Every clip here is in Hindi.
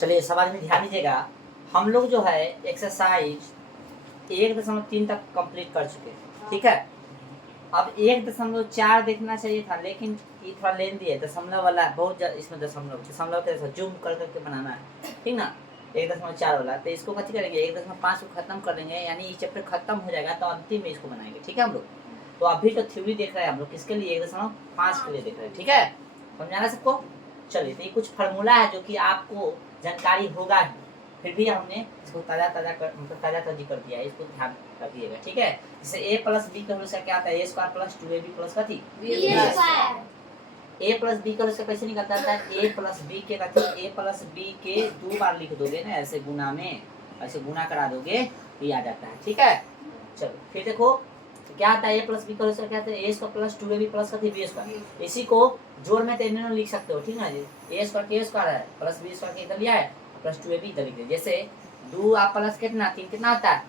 चलिए सवाल में ध्यान दीजिएगा। हम लोग जो है एक्सरसाइज 1.3 तक कंप्लीट कर चुके हैं, ठीक है। अब 1.4 देखना चाहिए था, लेकिन ये थोड़ा लेंदी है, दशमलव वाला है, बहुत इसमें दशमलव के जूम कर करके बनाना है, ठीक ना। 1.4 वाला, तो इसको कथी करेंगे, 1.5 को खत्म कर देंगे, यानी ये चैप्टर खत्म हो जाएगा तो अंतिम में इसको बनाएंगे, ठीक है हम लोग। तो अभी तो थ्योरी देख रहे हैं हम लोग, किसके लिए, 1.5 के लिए देख रहे हैं, ठीक है। समझाना सबको। चलिए, तो ये कुछ फार्मूला है जो कि आपको जानकारी होगा ही, फिर भी हमने इसको ताज़ा ताज़ी कर दिया है, इसको ध्यान रखिएगा, ठीक है। जैसे a प्लस बी का होल क्या आता है, a square plus 2ab plus कथी a प्लस बी का होल कैसे निकलता है, a प्लस बी के कथी, a प्लस बी के 2 बार लिख दोगे ना, ऐसे गुना में, ऐसे गुना करा दोगे तो ये आ जाता है, ठीक है। चलो फिर देखो क्या आता है, a प्लस बी का होल क्या आता है, a square plus 2ab plus कथी b स्क्वायर। इसी को जोड़ में तो लिख सकते हो, ठीक है जी। a स्क्वायर के स्क्वायर है प्लस b स्क्वायर के इधर लिया है प्लस 2ab इधर लिख दिया। जैसे 2 आप प्लस कितना 3 कितना होता है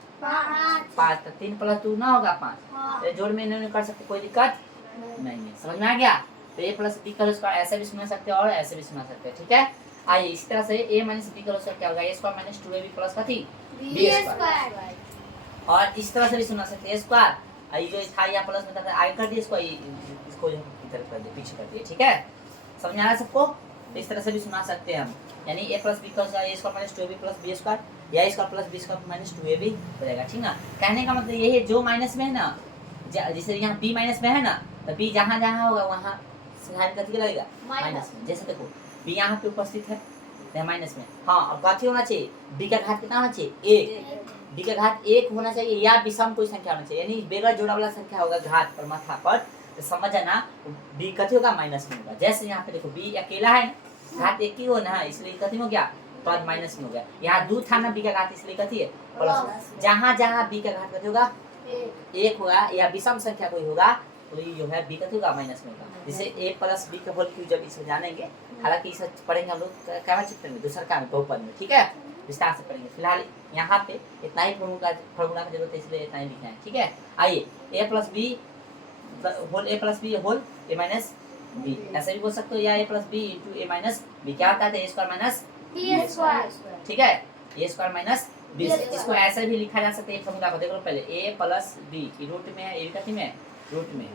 5, तो 3 प्लस 2 ना होगा 5, जोड़ में इन्होंने कर सकते, कोई दिक्कत नहीं है। समझ में आ गया। तो a प्लस बी का स्क्वायर ऐसे भी सुना सकते हैं और ऐसे भी सुना सकते हैं, ठीक है। आइए इस तरह से a माइनस b का स्क्वायर क्या होगा, a square minus 2ab plus कथी b स्क्वायर। और इस तरह से भी सुना सकते हैं a स्क्वायर, ये जो था या प्लस में था आगे कर दिए, इसको इधर कर दिए, पीछे कर दिए, ठीक है। समझ आ रहा है सबको। तो इस तरह से भी सुना सकते हैं हम, यानी a प्लस बी का a square minus 2ab plus b square, या a square plus b square minus 2ab हो जाएगा, ठीक ना। कहने का मतलब यही है, जो माइनस में है ना, जैसे यहाँ b माइनस में है ना, तो b जहाँ जहाँ होगा वहाँ साइन कथी लगेगा माइनस में। जैसे देखो b यहाँ पे उपस्थित है माइनस में, हाँ, और कथी होना चाहिए, b का घात कितना होना चाहिए 1, b का घात 1 होना चाहिए, या विषम कोई संख्या होना चाहिए, यानी बेगर जोड़ा वाला संख्या होगा घात पर माथा पर, तो समझ ना b कथी होगा माइनस में होगा। जैसे यहाँ पे देखो b अकेला है, घात 1 ही हो ना, इसलिए कथी हो गया पद माइनस में हो गया। यहाँ 2 था ना b का घात, इसलिए कथी है प्लस। जहाँ जहाँ b का घात कथी होगा 1 होगा, या विषम संख्या कोई होगा तो ये जो है b कथी होगा माइनस में होगा। जैसे a प्लस b का होल क्यूब जब इसे जानेंगे, हालांकि इसे पढ़ेंगे हम लोग क्या चैप्टर में, दूसरा काम बहुपद में, ठीक है, विस्तार से पढ़ेंगे। फिलहाल यहाँ पे इतना ही फॉर्मूला की जरूरत है, इसलिए इतना ही लिखना है, ठीक है। आइए a plus B whole a minus b, ऐसे भी बोल सकते हो, या a plus B into a minus b, क्या होता है a square minus b square, ठीक है, a स्क्वायर माइनस b। इसको ऐसे भी लिखा जा सकता है, फॉर्मूला को देख लो पहले, a प्लस b की रूट में है, a कथी में रूट में,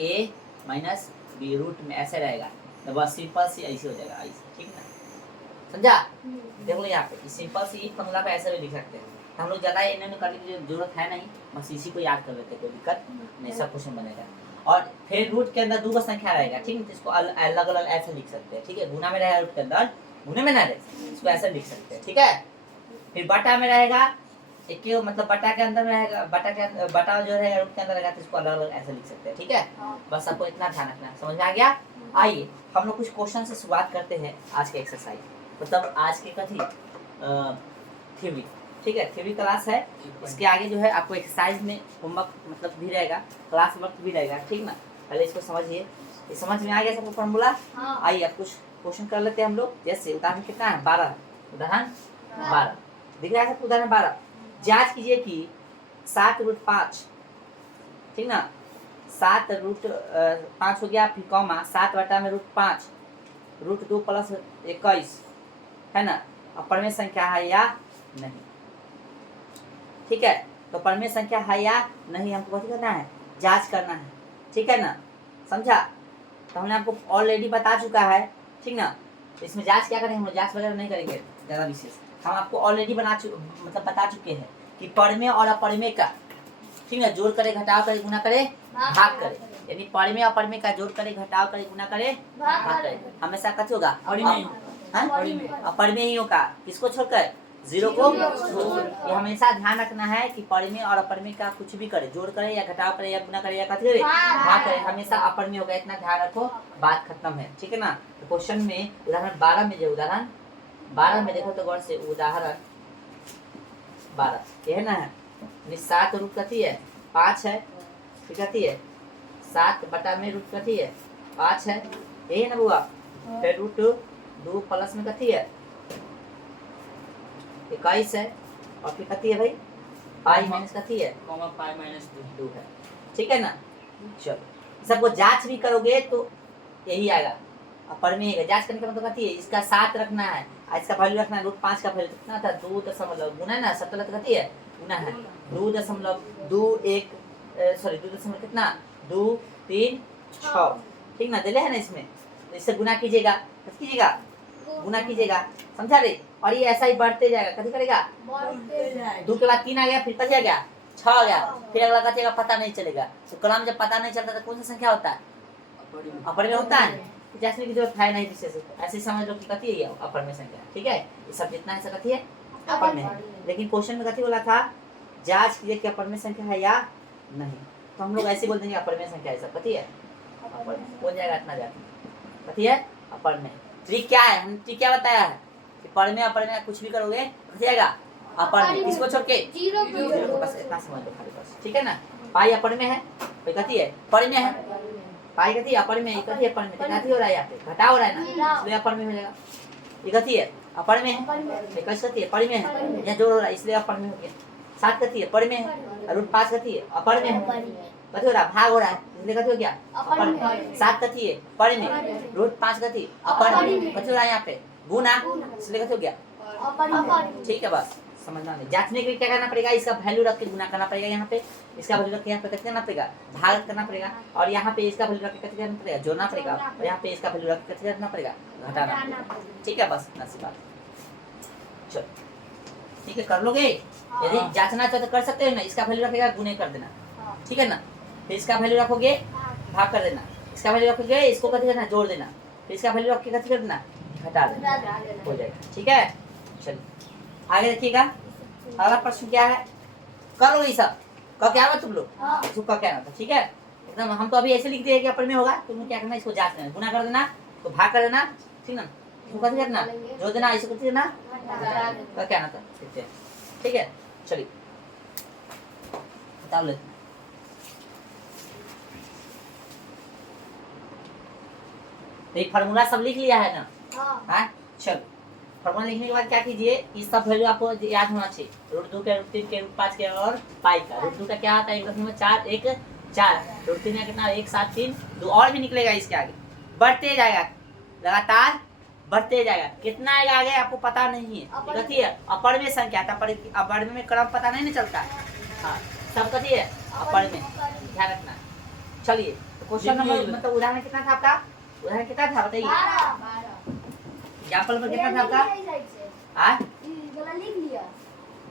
a माइनस b रूट में, ऐसे रहेगा, तो बस सिंपल सी ऐसे हो जाएगा, ऐसे, ठीक ना, समझा। देख लो यहाँ पे सिंपल सी फॉर्मूला को ऐसे भी लिख सकते हैं, हम लोग ज़्यादा इन्हें करने की जरूरत है नहीं, बस इसी को याद कर लेते, कोई दिक्कत नहीं, सब क्वेश्चन बनेगा। और फिर रूट के अंदर 2 संख्या रहेगा, ठीक है, तो इसको अलग अलग ऐसे लिख सकते हैं, ठीक है। गुना में रहेगा रूट के अंदर, गुने में ना रहे, इसको ऐसे लिख सकते हैं, ठीक है। फिर बटा में रहेगा एक, मतलब बटा के अंदर रहेगा, बटा जो रहेगा रूट के अंदर रहेगा, तो इसको अलग अलग ऐसे लिख सकते हैं, ठीक है। बस आपको इतना ध्यान रखना है, समझ में आ गया। आइए हम लोग कुछ क्वेश्चन से शुरुआत करते हैं आज के एक्सरसाइज, मतलब आज के कथी थ्योरी, ठीक है, थ्योरी क्लास है। इसके आगे जो है आपको एक्सरसाइज में होमवर्क मतलब भी रहेगा, क्लास वर्क भी रहेगा, ठीक ना। पहले इसको समझिए, ये समझ में आ गया सबको फॉर्मूला। आइए अब कुछ क्वेश्चन कर लेते हैं हम लोग। जैसे उदाहरण कितना है 12, उदाहरण 12 दिख रहा है सबको, उदाहरण 12। जांच कीजिए कि 7√5, ठीक ना, 7√5 हो गया, फिर कॉमा 7 बटा में √5, √2 प्लस 21 है ना, अब परमेय संख्या है या नहीं, ठीक है। तो परमेय संख्या है या नहीं हमको क्या करना है, जांच करना है, ठीक है ना, समझा। तो हमने आपको ऑलरेडी बता चुका है, ठीक ना। तो इसमें जांच क्या करेंगे, हम जांच वगैरह नहीं करेंगे ज़्यादा विशेष, हम आपको ऑलरेडी बता चुके हैं कि परमेय और अपरमेय का, ठीक है, जोड़ करे घटाव करे गुना करे भाग करे, यानी परमेय और अपरमेय का जोड़ करे घटाव करे गुना करे भाग करे, हमेशा कथी होगा अपरमेय ही होगा, किसको छोड़कर 0 को छोड़। ये हमेशा ध्यान रखना है कि परमेय और अपरमेय का कुछ भी करे, जोड़ करे या घटाव करे या गुना करे या कथी करे भाग करे, हमेशा अपरमेय होगा, इतना ध्यान रखो, बात खत्म है, ठीक है ना। तो क्वेश्चन में उदाहरण 12 में जो उदाहरण 12 में देखो तो गौर से, उदाहरण 12 ये है ना, 7 रूट कथी है 5 है, फिर कथी है 7 बटा में रूट कथी है 5 है, यही है ना बुआ। फिर √2 प्लस में कथी है 21 है, और फिर कथी है भाई पाई माइनस कथी है पाई माइनस 2 है, ठीक है ना। चलो सबको जांच भी करोगे तो यही आएगा, परमेय है, जांच करने का मतलब कथी है, इसका 7 रखना है, आज का वैल्यू रखना है √5 का वैल्यू कितना था 2 दशमलव गुना है ना 17 गति है गुना है 2.21 सॉरी 2 दशमलव कितना 2 3 6 ठीक ना दिले है ना इसमें तो इससे गुना कीजिएगा कथी कीजिएगा गुना कीजिएगा समझा रे और ये ऐसा ही बढ़ते जाएगा कथी करेगा 2 के बाद 3 आ गया फिर कथी आ गया 6 आ गया फिर अगला कथी पता नहीं चलेगा तो कलम जब पता नहीं चलता तो कौन सा संख्या होता है अपर में होता है जांचने की जरूरत है नहीं विशेष ऐसे समझ लो कि कथी है अपर में संख्या ठीक है ये सब जितना है सब कथी है अपर में है लेकिन क्वेश्चन में कथी बोला था जांच कीजिए कि अपर में संख्या है या नहीं तो हम लोग ऐसे बोल देंगे अपर में संख्या है सब कथी है अपर में हो जाएगा इतना जाके कथी है अपर में ट्रिक क्या है हम ट्रिक क्या बताया है कि पर में अपर में कुछ भी करोगे कथी आएगा अपर में किसको छोड़ के जीरो को बस इतना समझ लो खाली बस ठीक है ना पाई अपर में है कोई कथी है पर में है पाई कथी अपर में कथी अपर में कथी हो रहा है यहाँ पे घटा हो रहा है ना इसलिए अपर में हो जाएगा ये कथी है अपर में है कैसे कथी है पर में है यहाँ जोड़ हो रहा है इसलिए अपर में हो गया 7 कथी है पर में है √5 कथी है अपर में है कथी हो रहा है भाग हो रहा है इसलिए कथी हो गया अपर में 7 कथी है पर में √5 कथी अपर में कथी हो रहा है यहाँ पे गुना इसलिए कथी हो गया ठीक है बस समझना नहीं जांचने के लिए क्या करना पड़ेगा इसका वैल्यू रख के गुना करना पड़ेगा यहाँ पे इसका वैल्यू रख के यहाँ पे कथी करना पड़ेगा भाग करना पड़ेगा और यहाँ पे इसका वैल्यू रख के कथी करना पड़ेगा जोड़ना पड़ेगा और यहाँ पे इसका वैल्यू रख के कथी करना पड़ेगा घटाना ठीक है बस इतना सी बात चलो ठीक है कर लोगे यदि जांचना चाहो तो कर सकते हो ना इसका वैल्यू रखेगा गुने कर देना ठीक है ना फिर इसका वैल्यू रखोगे भाग कर देना इसका वैल्यू रखोगे इसको कथी करना जोड़ देना फिर इसका वैल्यू रख के कथी कर देना घटा देना हो जाएगा ठीक है चलिए आगे देखिएगा अगला प्रश्न क्या है कर लो ये सब कब क्या हुआ तुम लोग इसको कब क्या था ठीक है एकदम हम तो अभी ऐसे लिख दिए कि अपर में होगा तुमने क्या करना इसको जांच लेना गुना कर देना तो भाग कर देना ठीक ना इसको कथी करना जोड़ देना इसको कथी करना कब क्या था ठीक है चलिए बता लेते तो फार्मूला सब लिख लिया है ना हाँ चलो फॉर्मूला लिखने के बाद क्या कीजिए इस सब वैल्यू आपको याद होना चाहिए √2 के √3 के √5 के और पाई का √2 का क्या आता है 1.4 1 4 √3 का कितना 1 7 3 2 और भी निकलेगा इसके आगे बढ़ते जाएगा लगातार बढ़ते जाएगा कितना आएगा आगे आपको पता नहीं है कथी है अपर में संख्या अपर में क्रम पता नहीं चलता हाँ सब कथी है अपर में ध्यान रखना चलिए तो क्वेश्चन नंबर मतलब उदाहरण कितना था आपका उदाहरण कितना था बताइए एग्जाम्पल में कितना था आपका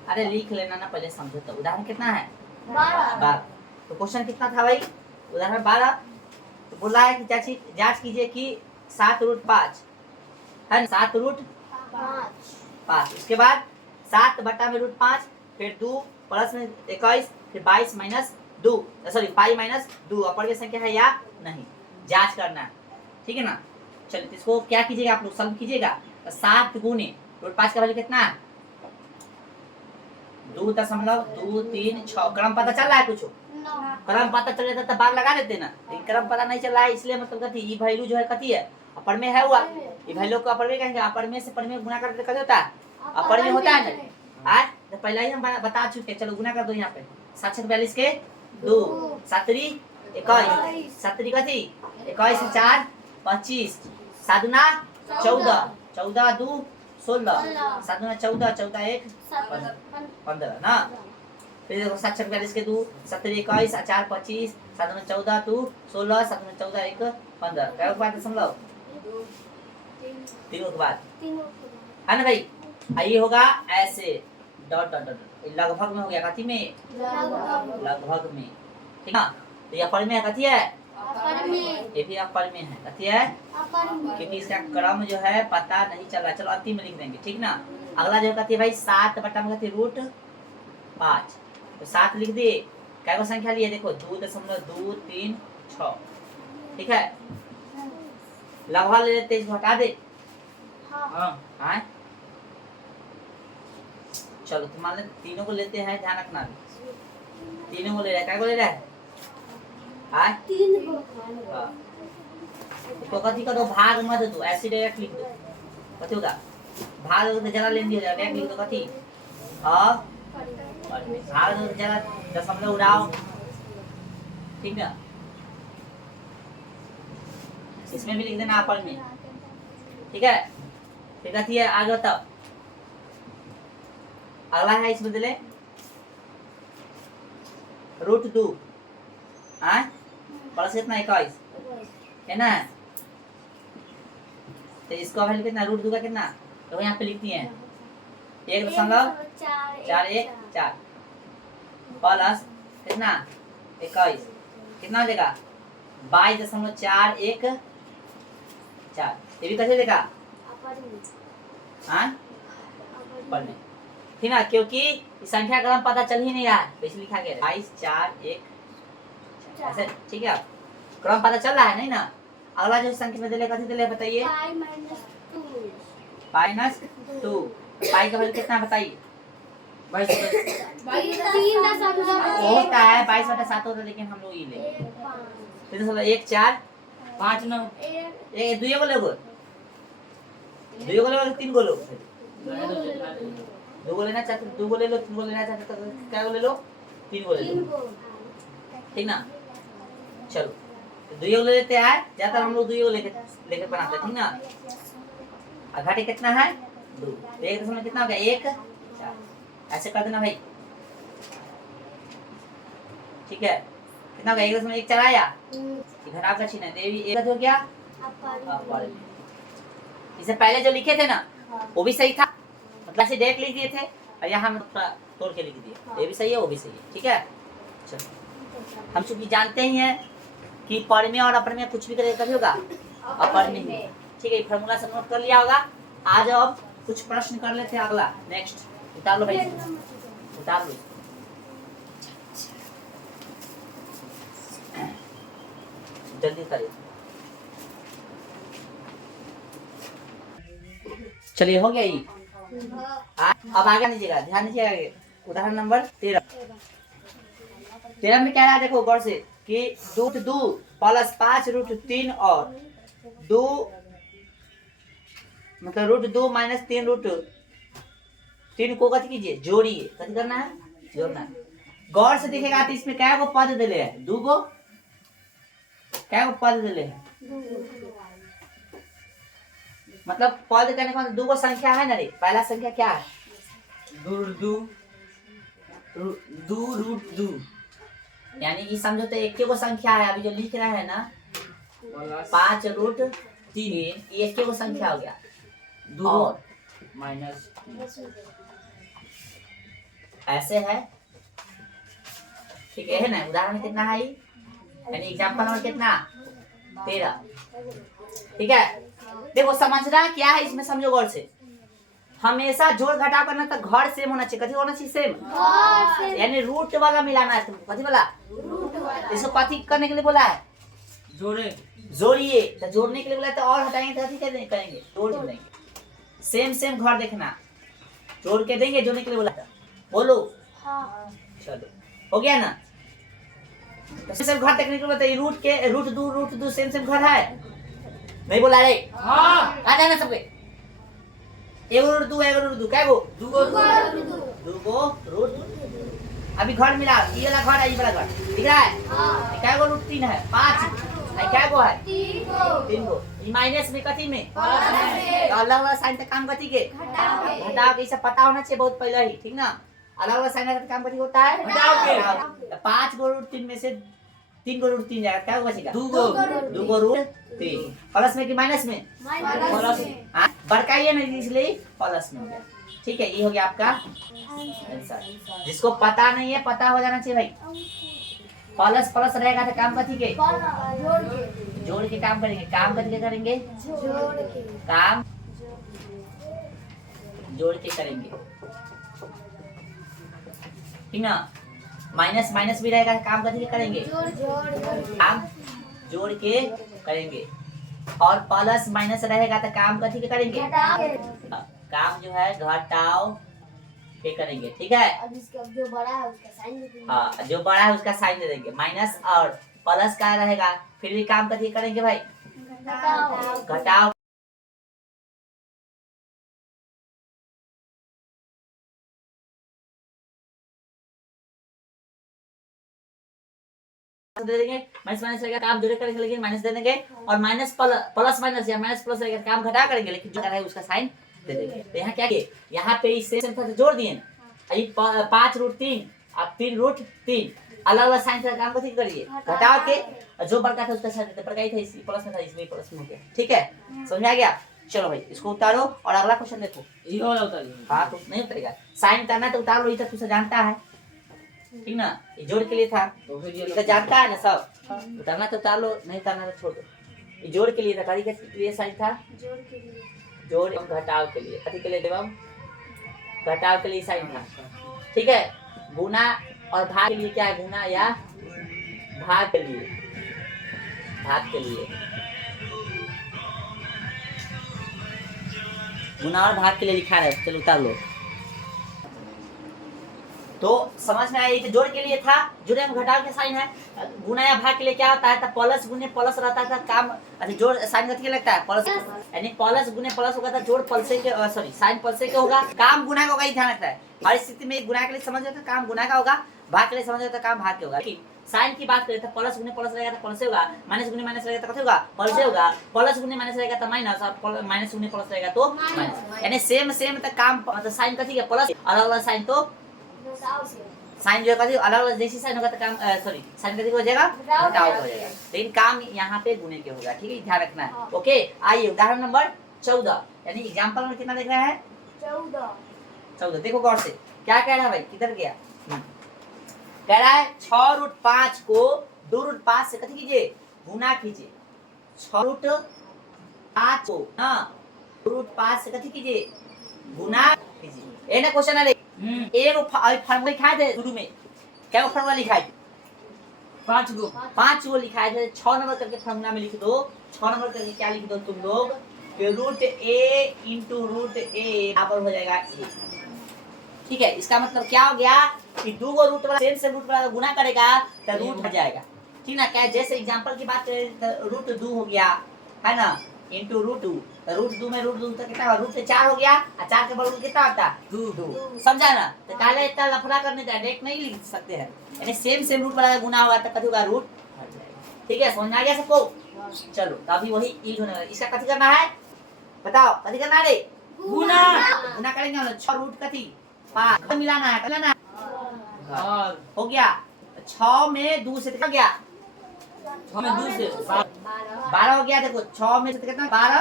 अरे लिख लेना ना पहले समझो तो उदाहरण कितना है 12 तो क्वेश्चन कितना था भाई उदाहरण 12 तो बोला है कि जांच कीजिए कि 7√5 है 7√5 उसके बाद 7 बटा में √5 फिर 2 प्लस में 21 फिर 22 माइनस 2 सॉरी पाई माइनस 2 अपर में संख्या है या नहीं जांच करना है ठीक है ना चलिए इसको क्या कीजिएगा आप लोग सॉल्व कीजिएगा 7 गुने √5 का वैल्यू कितना है 2.236 क्रम पता चल रहा है कुछ क्रम पता चल जाता तो बार लगा देते ना लेकिन क्रम पता नहीं चल रहा है इसलिए मतलब कथी ये वैल्यू जो है कथी है अपर में है हुआ ये वैल्यू को अपर में कहेंगे अपर में से पर में गुना करके कथी होता है अपर में होता है ना आज तो पहले ही हम बता चुके चलो गुना कर दो यहाँ पे 742 के 2 7 21 7 कथी 21 4 25 7 दूना 14 14 2 16 7 दूना 14 14 1 15 ना फिर देखो 742 के 2 17 21 4 25 7 दूना 14 2 16 7 दूना 14 1 15 क्या बात समझो तीनों के बाद है ना भाई आइए होगा ऐसे डॉट डॉट डॉट लगभग में हो गया कथी में लगभग में ठीक है तो ये अपर में कथी है ये भी अपर में है कथी है क्योंकि इसका क्रम जो है पता नहीं चल रहा चलो अंतिम में लिख देंगे ठीक ना अगला जो कथी है भाई 7 बटा में कथी √5 तो 7 लिख दिए क्या को संख्या लिए देखो 2.236 ठीक है लगभग ले लेते इसको हटा दे हाँ चलो तो मान ले तीनों को लेते हैं ध्यान रखना तीनों को ले रहा है क्या को ले रहा है तो कथी करो भाग मत दो ऐसे डायरेक्ट लिख दो कथी होगा भाग तो जरा ले लिया डायरेक्ट लिख दो कथी भाग तो जरा दशमलव उड़ाओ ठीक है इसमें भी लिख देना अपर में ठीक है फिर कहती है आगे बताओ, अगला है इसमें बदले √2 प्लस कितना 21 है ना। तो इसका वैल्यू कितना √2 का कितना, तो यहाँ पे लिखती है 1.414 प्लस कितना 21 कितना हो जाएगा 22.414। ये भी कैसे देगा पढ़ने, ठीक ना, क्योंकि संख्या क्रम पता चल ही नहीं रहा है तो इसलिए लिखा गया 22.414 ऐसे, ठीक है। क्रम पता चल रहा है नहीं ना। अगला जो संख्या में दिले कथी दिले बताइए -2 पाई का वैल्यू कितना बताइए 22 होता है 22/7 होता है, लेकिन हम लोग ये ले 1 4 5 9 एक दुइयो को लोगे 3 को लो 2 को लेना चाहते 2 को ले लो 3 को लेना चाहते तो क्या ले लो 3 को ले लो, ठीक ना। चलो दुइयो को ले लेते हैं, ज्यादा हम लोग दुइयो लेके बनाते हैं, ठीक ना। घाटे कितना है 2 तो 1 दशमलव कितना हो गया 1 4 ऐसे कर देना भाई, ठीक है। कितना हो गया 1.14 आया, घटाव का चिन्ह है देवी 1 हो गया। इससे पहले जो लिखे थे ना वो भी सही था, मतलब ऐसे डायरेक्ट लिख दिए थे और यहाँ हम तोड़ के लिख दिए, ये भी सही है वो भी सही है, ठीक है। चलो हम चूंकि जानते ही हैं कि परिमेय और अपरिमेय कुछ भी करेगा कभी होगा अपरिमेय, ठीक है। फार्मूला सब नोट कर लिया होगा। आज अब कुछ प्रश्न कर लेते हैं। अगला नेक्स्ट उतार लो भाई, उतार लो, जल्दी करिए। चलिए हो गया ये। अब आगे लीजिएगा, ध्यान दीजिएगा आगे। उदाहरण नंबर 13 में क्या रहा है देखो गौर से कि √2 प्लस 5√3 और 2 मतलब √2 माइनस 3√3 को कथी कीजिए जोड़िए, कथी करना है जोड़ना है। गौर से देखेगा तो इसमें क्या को पद दिले है 2 को, क्या को पद दिले है मतलब पद करने का 2 को संख्या है ना रे। पहला संख्या क्या है 2√2 यानी कि समझो तो एक को संख्या है। अभी जो लिख रहा है ना 5√3 ये एक को संख्या हो गया 2 और माइनस ऐसे है, ठीक है ना। उदाहरण कितना है यानी एग्जांपल नंबर कितना 13, ठीक है। देखो समझना क्या है इसमें, समझो गौर से। हमेशा जोड़ घटाव करना तो घर सेम होना चाहिए, कथी होना चाहिए सेम, यानी रूट वाला मिलाना है तुमको, कथी वाला इसको कथी करने के लिए बोला है जोड़िए, तो जोड़ने के लिए बोला तो और हटाएंगे तो कथी करेंगे जोड़ देंगे। सेम घर देखना, जोड़ के देंगे जोड़ने के लिए बोला था, बोलो चलो हो गया ना। तो सेम घर देखने के लिए बताइए √2 सेम घर है नहीं बोला रे आ जाना सबके 1√2 क्या गो 2 गो √2 अभी घर मिला, ये वाला घर है ये वाला घर दिख रहा है क्या गो √3 है 5 क्या गो है 3 गो। ये माइनस में कथी में अलग अलग साइन का काम कथी के घटाव के, सब पता होना चाहिए बहुत पहले ही, ठीक ना। अलग अलग साइन का काम कथी होता है घटाव के। 5 गो √3 में से 3 गो √3 जाएगा, क्या बचेगा 2 गो √3 प्लस में कि माइनस में प्लस में, बड़का ही है ना इसलिए प्लस में हो गया, ठीक है। ये हो गया आपका आंसर। जिसको पता नहीं है पता हो जाना चाहिए भाई। प्लस रहेगा तो काम कथी के जोड़ के काम करेंगे, काम कथी के करेंगे काम जोड़ के करेंगे, ठीक ना। माइनस भी रहेगा काम कथी के करेंगे काम जोड़ के करेंगे, और प्लस माइनस रहेगा तो काम कथी के करेंगे काम जो है घटाव के करेंगे, ठीक है। जो बड़ा है उसका साइन दे देंगे, हाँ जो बड़ा है उसका साइन दे देंगे। माइनस और प्लस का रहेगा फिर भी काम कथी करेंगे भाई घटाव। दे देंगे माइनस रहेगा काम जोड़े करेंगे लेकिन माइनस दे देंगे, और माइनस प्लस माइनस या माइनस प्लस रहेगा काम घटा करेंगे लेकिन जो है उसका साइन दे देंगे। तो यहाँ क्या किए, यहाँ पे इस सेम से जोड़ दिए ना, 5 रूट 3 अब 3 रूट 3 अलग अलग साइन का काम को करिए, घटाओ के जो बड़का था उसका साइन देते, बड़का ही था इसलिए प्लस में था इसलिए प्लस में हो गया। ठीक है, समझ आ गया। चलो भाई इसको उतारो और अगला क्वेश्चन देखो। ये वाला उतारिए। हाँ तो नहीं उतरेगा, साइन उतारना तो उतार लो, ये तो तुझे जानता है ठीक ना, ये जोड़ के लिए था तो फिर ये तो जानता है ना सब, उतारना तो उतार लो, नहीं उतारना तो छोड़ दो। ये जोड़ के लिए था, करी के लिए साइन था, जोड़ एवं घटाव के लिए, कथी के लिए एवं घटाव के लिए साइन था। ठीक है, गुना और भाग के लिए क्या है, गुना या भाग के लिए, भाग के लिए, गुना और भाग के लिए लिखा है। चलो उतार लो। तो समझ में आया, ये जोड़ के लिए था, जोड़ एवं घटाव के साइन है। गुना या भाग के लिए क्या होता है, तो प्लस गुने प्लस रहता था काम, अच्छा जोड़ साइन का क्या लगता है प्लस, यानी प्लस गुने प्लस होगा तो जोड़ प्लसे के सॉरी साइन प्लसे के होगा, काम गुना का होगा, ये ध्यान रखता है। हर स्थिति में गुना के लिए समझ तो काम गुना का होगा, भाग के लिए समझ तो काम भाग के होगा। लेकिन साइन की बात करें तो प्लस गुने प्लस रहेगा तो प्लस होगा, माइनस गुने माइनस रहेगा तो क्या होगा, प्लस होगा, प्लस गुने माइनस रहेगा तो माइनस, और माइनस गुने प्लस रहेगा तो माइनस, यानी सेम सेम तक काम, मतलब साइन कथी है प्लस, अलग अलग साइन तो साइन जो कथी अलग अलग जैसी साइन होगा तो काम सॉरी साइन कथी हो जाएगा, घटाव हो जाएगा, लेकिन काम यहाँ पे गुने के होगा। ठीक है, ध्यान रखना है। ओके, आइए उदाहरण नंबर 14, यानी एग्जांपल में कितना देख रहा है 14। देखो गौर से क्या कह रहा है भाई, किधर गया, कह रहा है 6 रूट 5 को 2 रूट 5 से कथी कीजिए, गुना कीजिए। 6 रूट 5 को ना 2 रूट 5 से कथी कीजिए, गुना कीजिए। ये ना क्वेश्चन है, एक फार्मूला लिखाए थे शुरू में, क्या फार्मूला लिखा है, 5 गो लिखाए थे। 6 नंबर करके फार्मूला में लिख दो, 6 नंबर करके क्या लिख दो तुम लोग, कि रूट ए इंटू रूट ए बराबर हो जाएगा ए। ठीक है, इसका मतलब क्या हो गया कि 2 गो रूट वाला सेम से रूट वाला गुना करेगा तो रूट हो जाएगा। ठीक ना, क्या जैसे एग्जांपल की बात करें तो रूट 2 हो गया है ना, इंटू रूट 2, तो रूट 2 में रूट 2 तो कितना, रूट 4 हो गया, और 4 के बराबर कितना आता है 2। समझा ना, तो काले इतना लफड़ा करने का डायरेक्ट नहीं लिख सकते हैं, यानी सेम सेम रूट वाला गुना होगा तो कथी होगा, रूट हट जाएगा। ठीक है, समझ आ गया सबको। चलो तो अभी वही यूज होने वाला, इसका कथी करना है बताओ, कथी करना है रे, गुना गुना करेंगे हम 6 रूट कथी 5 मिलाना है, मिलाना है हो गया। 6 में 2 से कितना गया, 6 में 2 से 12 हो गया। देखो 6 में से कितना 12,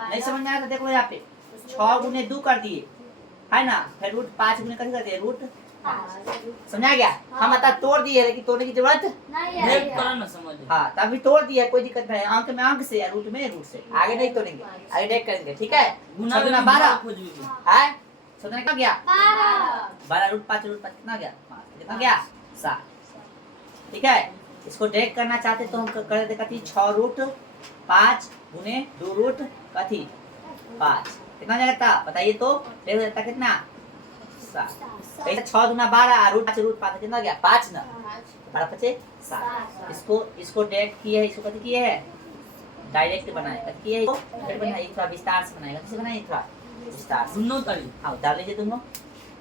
नहीं समझ में आया तो देखो यहाँ पे 6 गुने 2 कर दिए है ना, फिर रूट 5 गुने कर दिए रूट 5। समझा गया, हम बता तोड़ दिए, लेकिन तोड़ने की जरूरत नहीं करा ना समझ। हाँ तो अभी तोड़ दिया, कोई दिक्कत नहीं, अंक में अंक से, रूट में रूट से, आगे नहीं तोड़ेंगे, आगे डायरेक्ट करेंगे। ठीक है, गुना 12 है, समझ क्या गया 12 रूट 5 कितना गया 5, कितना गया 7। ठीक है, इसको डायरेक्ट करना चाहते तो हम कर देते कथी 6 रूट 5 गुने 2 रूट कथी 5, कितना जाता बताइए तो, देखो जाता कितना 7। 6 दूना 12 रूट 5 कितना गया 5 ना, 12 पचे 7। इसको डायरेक्ट किए है, इसको कथी किए है डायरेक्ट बनाए, कथी किए है इसको डायरेक्ट बनाए, थोड़ा विस्तार से बनाएगा, कैसे बनाए थोड़ा विस्तार से, दोनों ताली हाँ उतार लीजिए दोनों।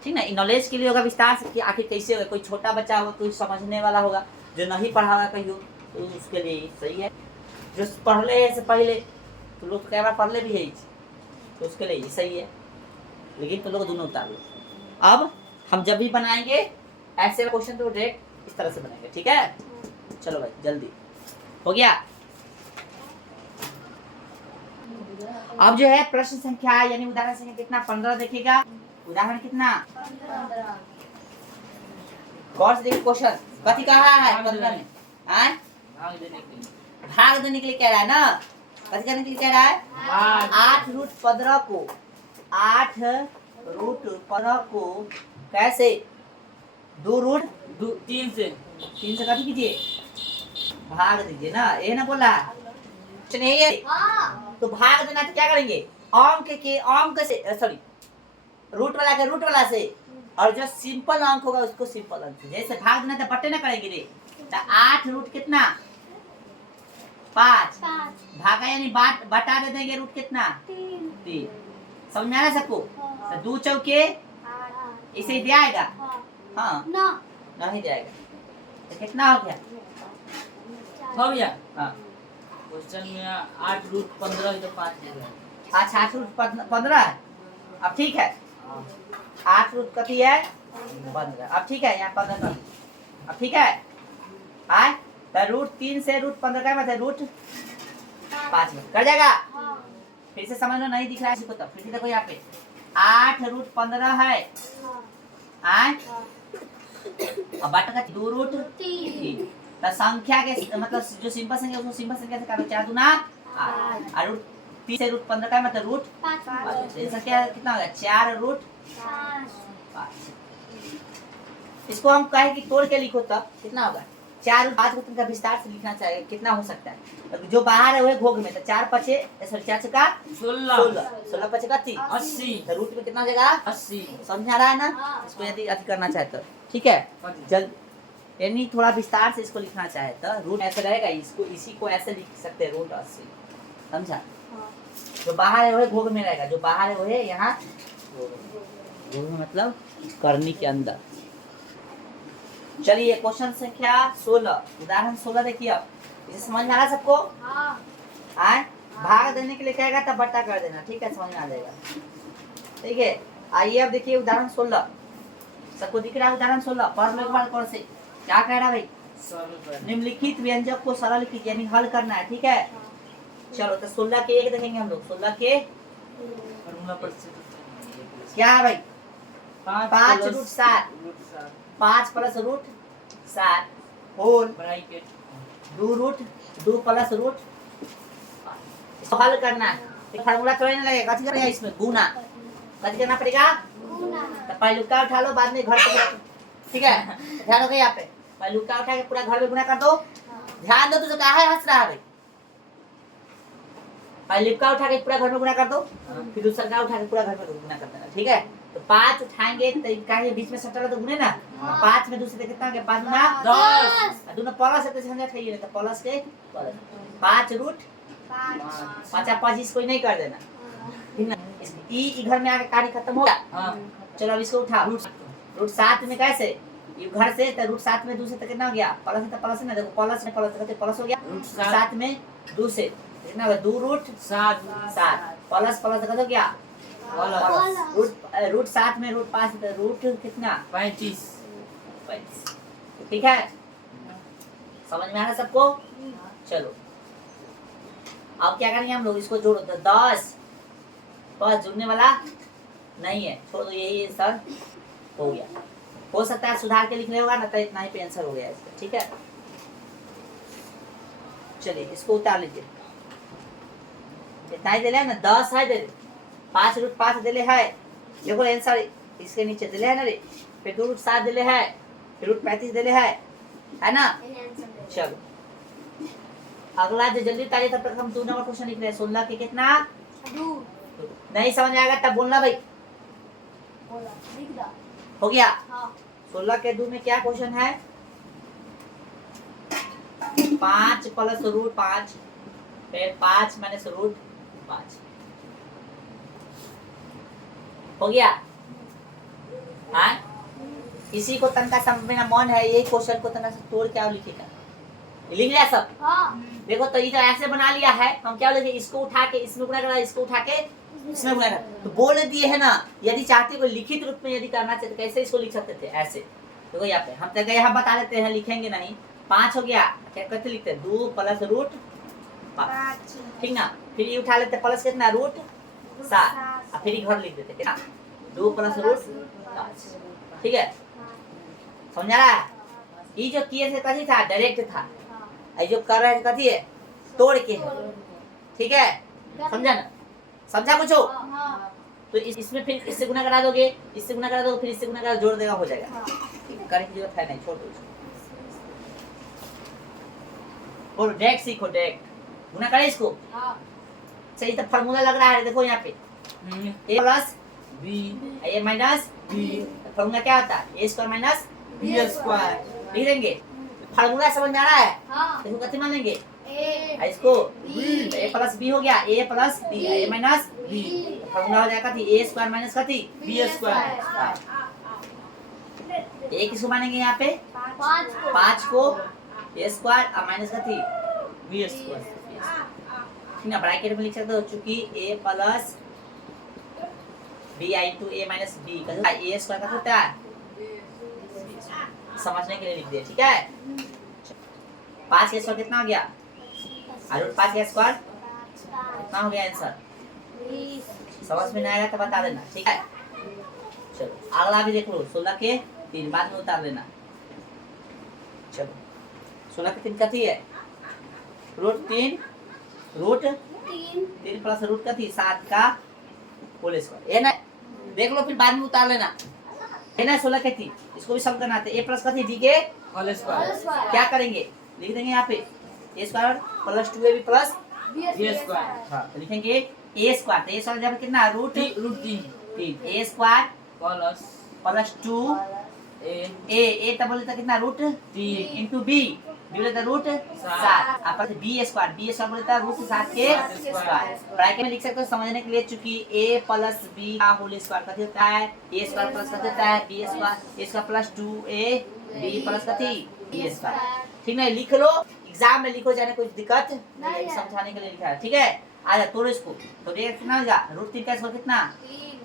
ठीक ना, नॉलेज के लिए होगा विस्तार से कि आखिर कैसे होगा, कोई छोटा बच्चा होगा, कोई समझने वाला होगा जो नहीं पढ़ा होगा कहीं तो उसके लिए सही है, जो पढ़ ले से पहले तो लोग कई बार पढ़ ले भी है तो उसके लिए सही है, लेकिन तो लोग दोनों उतार लो। अब हम जब भी बनाएंगे ऐसे क्वेश्चन तो डायरेक्ट इस तरह से बनाएंगे। ठीक है, चलो भाई जल्दी हो गया। अब जो है प्रश्न संख्या यानी उदाहरण संख्या कितना 15 देखिएगा, उदाहरण कितना 15। गौर से देखिए क्वेश्चन कथी कहा है 15 में, भाग देने के लिए कह रहा है ना, कथी करने के लिए कह रहा है 8 रूट 15 को 8 रूट 15 को कैसे 2 रूट 3 से कथी कीजिए भाग दीजिए ना, ये ना बोला नहीं है तो भाग देना तो क्या करेंगे अंक से सॉरी रूट वाला के रूट वाला से, और जो सिंपल अंक होगा उसको सिंपल अंक से, जैसे भाग देना तो बटे ना करेंगे रे, तो 8 रूट कितना 5 भागा यानी बटा दे देंगे रूट कितना 3। समझ में आ रहा सबको, तो 2 चौके इसे ही दियाएगा हाँ नहीं जाएगा, तो कितना हो गया हो गया। हाँ क्वेश्चन में 8 रूट 15 तो 5 दे रहा है। अच्छा 8 रूट 15 है अब ठीक है, 8 रूट कथी है 15। अब ठीक है, यहाँ 15 कर, अब ठीक है आए तो रूट 3 से रूट 15 का मतलब रूट 5 में कर जाएगा। फिर से समझ लो, नहीं दिख रहा है इसको, तब फिर से देखो यहाँ पे 8 रूट 15 है आए, अब बाटा का 2 रूट 3 तो संख्या के मतलब जो सिंपल संख्या उसको सिंपल संख्या से काटो, 4 दूना 8 और रूट 3 से रूट 15 का मतलब रूट 5। इसका क्या कितना होगा 4 रूट 5। इसको हम कहें कि तोड़ के लिखो तब कितना होगा 4 रूट 5 को तुमका विस्तार से लिखना चाहिए, कितना हो सकता है जो बाहर है वह घोग में, तो 4 पचे सॉरी 4 छक्का 16 पचे का 30 80 तो रूट में कितना हो जाएगा 80। समझ आ रहा है ना। इसको यदि अति करना चाहे तो ठीक है, जल्द यानी थोड़ा विस्तार से इसको लिखना चाहे तो रूट ऐसे रहेगा, इसको इसी को ऐसे लिख सकते हैं रूट 80, समझा। जो बाहर है वह घोग में रहेगा, जो बाहर है वह यहाँ घोग में मतलब करनी के अंदर। चलिए क्वेश्चन संख्या 16, उदाहरण 16 देखिए, अब इसे समझ में आ रहा सबको। आए भाग देने के लिए कहेगा तब बट्टा कर देना, ठीक है, समझ में आ जाएगा। ठीक है, आइए अब देखिए उदाहरण 16, सबको दिख रहा है उदाहरण 16, पढ़ लो एक बार कौन से क्या कह रहा है भाई, निम्नलिखित व्यंजक को सरल कीजिए यानी हल करना है, ठीक है। चलो तो 16 के एक देखेंगे हम लोग, 16 के क्या है भाई 5 root 7, 5 plus root 7 whole 2 root 2 plus root, इसको हल करना है। एक फार्मूला थोड़ा नहीं लगेगा, कथी करेगा इसमें गुना, कथी करना पड़ेगा तो पहले का उठा लो, बाद में घर पे, ठीक है ध्यान रखो यहाँ पे, पहले का उठा के पूरा घर में गुना कर दो। ध्यान दो, तो क्या है हंस रहा है भाई, पहले का उठा के पूरा घर में गुना कर दो, फिर दूसरा का उठा के पूरा घर में गुना कर देना, ठीक है। तो 5 उठाएंगे तो कहीं बीच में सट्टा तो गुने ना, 5 में दूसरे कितना हो गया 5 गुना 10, दोनों प्लस है तो समझा चाहिए तो प्लस के 5 रूट 5 25 कोई नहीं कर देना, ठीक ना। ई घर में आके कार्य खत्म हो गया। चलो अब इसको उठा, रूट 7 में कैसे ये घर से तो रूट 7 में 2 से तो कितना हो गया प्लस है, तो प्लस है ना, देखो प्लस में प्लस करते प्लस हो गया, रूट 7 में 2 से कितना हो गया 2 रूट 7 प्लस प्लस कर दो क्या रूट 7 में रूट 5 तो रूट कितना 35, ठीक है, समझ में आ रहा सबको। चलो अब क्या करेंगे हम लोग, इसको जोड़ो तो 10 बस जुड़ने वाला नहीं है, छोड़ दो, यही आंसर हो गया। हो सकता है सुधार के लिखने होगा ना, तो इतना ही पे आंसर हो गया इसका, ठीक है। चलिए इसको उतार लीजिए, इतना ही दे ना 10 है, दे 5 रूट 5 दिले है, देखो आंसर इसके नीचे दिले है ना रे, फिर 2 रूट 7 दिले है, फिर रूट 35 दिले है ना। चलो अगला जो जल्दी तारीख तब तक हम 2 नंबर क्वेश्चन लिख रहे हैं, 16 के कितना 2, नहीं समझ आएगा तब बोलना भाई, हो गया। 16 के 2 में क्या क्वेश्चन है 5 प्लस रूट 5 फिर 5 माइनस रूट 5 हो गया। हाँ इसी को तनका समझ में मन है, यही क्वेश्चन को तनका तोड़ के आओ लिखेगा, लिख लिया सब। देखो तो ये तो ऐसे बना लिया है, हम क्या लिखे इसको उठा के इसमें गुणा करना, इसको उठा के इसमें गुणा करना, तो बोल दिए है ना। यदि चाहते को लिखित रूप में यदि करना चाहते कैसे इसको लिख सकते थे ऐसे, देखो यहाँ पे हम तो यहाँ बता देते हैं, लिखेंगे नहीं। 5 हो गया, क्या कैसे लिखते हैं 2 प्लस रूट 5, ठीक ना। फिर ये उठा लेते प्लस कितना रूट 7 और फिर घर लिख देते कितना 2 प्लस रूट 5, ठीक है, समझ रहा है। ये जो किए थे कथी था डायरेक्ट था, ये जो कर रहे हैं कथी है तोड़ के है, ठीक है, समझा ना, समझा कुछ हो तो इसमें फिर इससे गुना करा दोगे, इससे गुना करा दोगे, फिर इससे गुना करा जोड़ देगा, हो जाएगा, करने की जरूरत है नहीं, छोड़ दो। बोलो डायरेक्ट सीखो, डायरेक्ट गुना करे इसको, सही तो फार्मूला लग रहा है, देखो यहाँ पे a plus b a minus b, formula क्या होता है a square minus b square, लिख देंगे। फार्मूला समझ में आ रहा है, देखो कितने मान लेंगे इसको a प्लस b हो गया, a plus b a minus b, formula हो जाएगा थी a स्क्वायर माइनस कथी b स्क्वायर। a किसको मानेंगे यहाँ पे 5 को a स्क्वायर और माइनस कथी b स्क्वायर, ठीक ना। ब्रैकेट में लिख सकते हो, चूंकि a प्लस बी आई इंटू ए माइनस बी का ए स्क्वायर का होता है, समझने के लिए लिख दिया, ठीक है। 5 का स्क्वायर कितना हो गया, रूट 5 का स्क्वायर कितना हो गया आंसर, समझ में नहीं आएगा तो बता देना, ठीक है। चलो अगला भी देख लो, 16 के 3 बाद में उतार लेना। चलो 16 के 3 कथी है, रूट 3 प्लस रूट कथी 7 का होल स्क्वायर, ये ना देख लो, फिर बाद में उतार लेना, है ना। 16 के 3 इसको भी सम करना है, ए प्लस कथी बी के होल स्क्वायर। क्या करेंगे, लिख देंगे यहाँ पे A square plus 2ab plus B square. हाँ तो लिखेंगे ए स्क्वायर, तो ए स्क्वायर जब कितना रूट 3 ए स्क्वायर प्लस 2 ए तब बोले था कितना रूट 3 इंटू बी बोले था रूट 7 आप बी स्क्वायर बोले था रूट 7 के स्क्वायर। ब्रैकेट में लिख सकते हो समझने के लिए, चूंकि ए प्लस बी का होल स्क्वायर कथी होता है, ए स्क्वायर प्लस कथी होता है B square, A square plus 2a B plus कथी बी स्क्वायर, ठीक है। लिख लो, एग्जाम में लिखो, जाने कोई दिक्कत नहीं, समझाने के लिए लिखा है, ठीक है। आजा तोड़ इसको, तो देख कितना होगा, रूट 3 का स्क्वायर कितना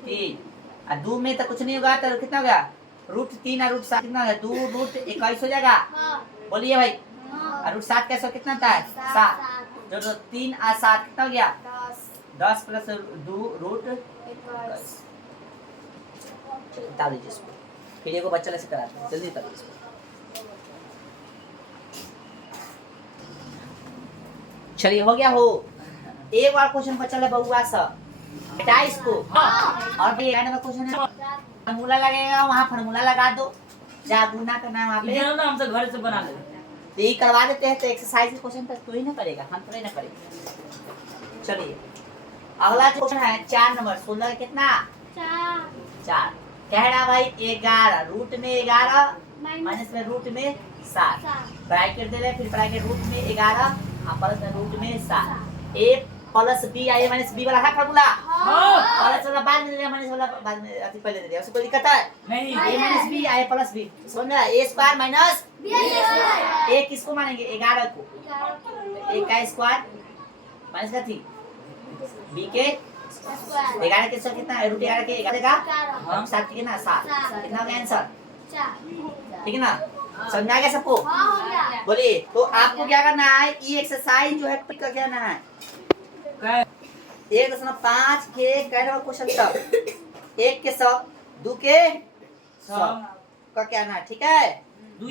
3 और 2 में तो कुछ नहीं होगा, तो कितना होगा रूट 3 और रूट 7 कितना होगा 2 रूट 21 हो जाएगा, बोलिए भाई। और रूट 7 का स्क्वायर कितना होता है 7, जो 3 और 7 कितना हो गया 10 प्लस 2 रूट 21। बता दीजिए इसको, फिर एक बच्चा ऐसे कराते हैं, जल्दी बता दीजिए इसको। चलिए हो गया हो, एक बार क्वेश्चन बचा है बउआ सा बेटा इसको, और भी नंबर क्वेश्चन है, फार्मूला लगेगा वहाँ फार्मूला लगा दो, जा गुना करना है वहाँ पे, इधर ना हम तो घर से बना ले, तो ये करवा देते हैं, तो एक्सरसाइज क्वेश्चन तक तू ही ना करेगा, हम तो नहीं ना करेंगे। चलिए अगला क्वेश्चन है 4 नंबर, 16 कितना 4 कह रहा भाई 11 रूट में 11 माइनस में रूट में 7 ब्रैकेट दे रहे, फिर ब्रैकेट रूट में 11 और प्लस में रूट में 7 A plus B I minus B वाला है फार्मूला, प्लस वाला बाद में दे दिया, माइनस वाला बाद में अति पहले दे दिया, उसको कोई दिक्कत है नहीं। A minus B I plus B, समझ रहा है, ए स्क्वायर माइनस ए किसको मानेंगे 11 को, ए का स्क्वायर माइनस का थी बी के 11 के स्क्वायर कितना है रूट 11 के 11 का हम 7 के ना 7 कितना हो गया आंसर, ठीक है ना, समझ आ गया सबको। बोलिए तो आपको क्या करना है, ये एक्सरसाइज जो है टिक करके आना है, 1.5 के कह रहा क्वेश्चन तक 1 के 100 2 के 100 का क्या आना है, ठीक है।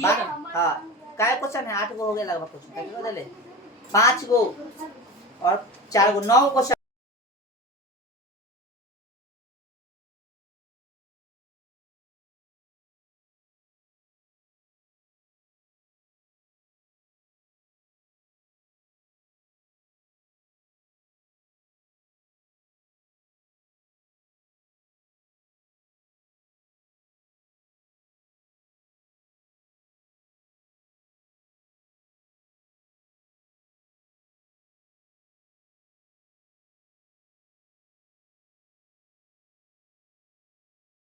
हाँ क्या क्वेश्चन है, 8 गो हो गया लगभग क्वेश्चन, 5 गो और 4 गो 9 गो क्वेश्चन।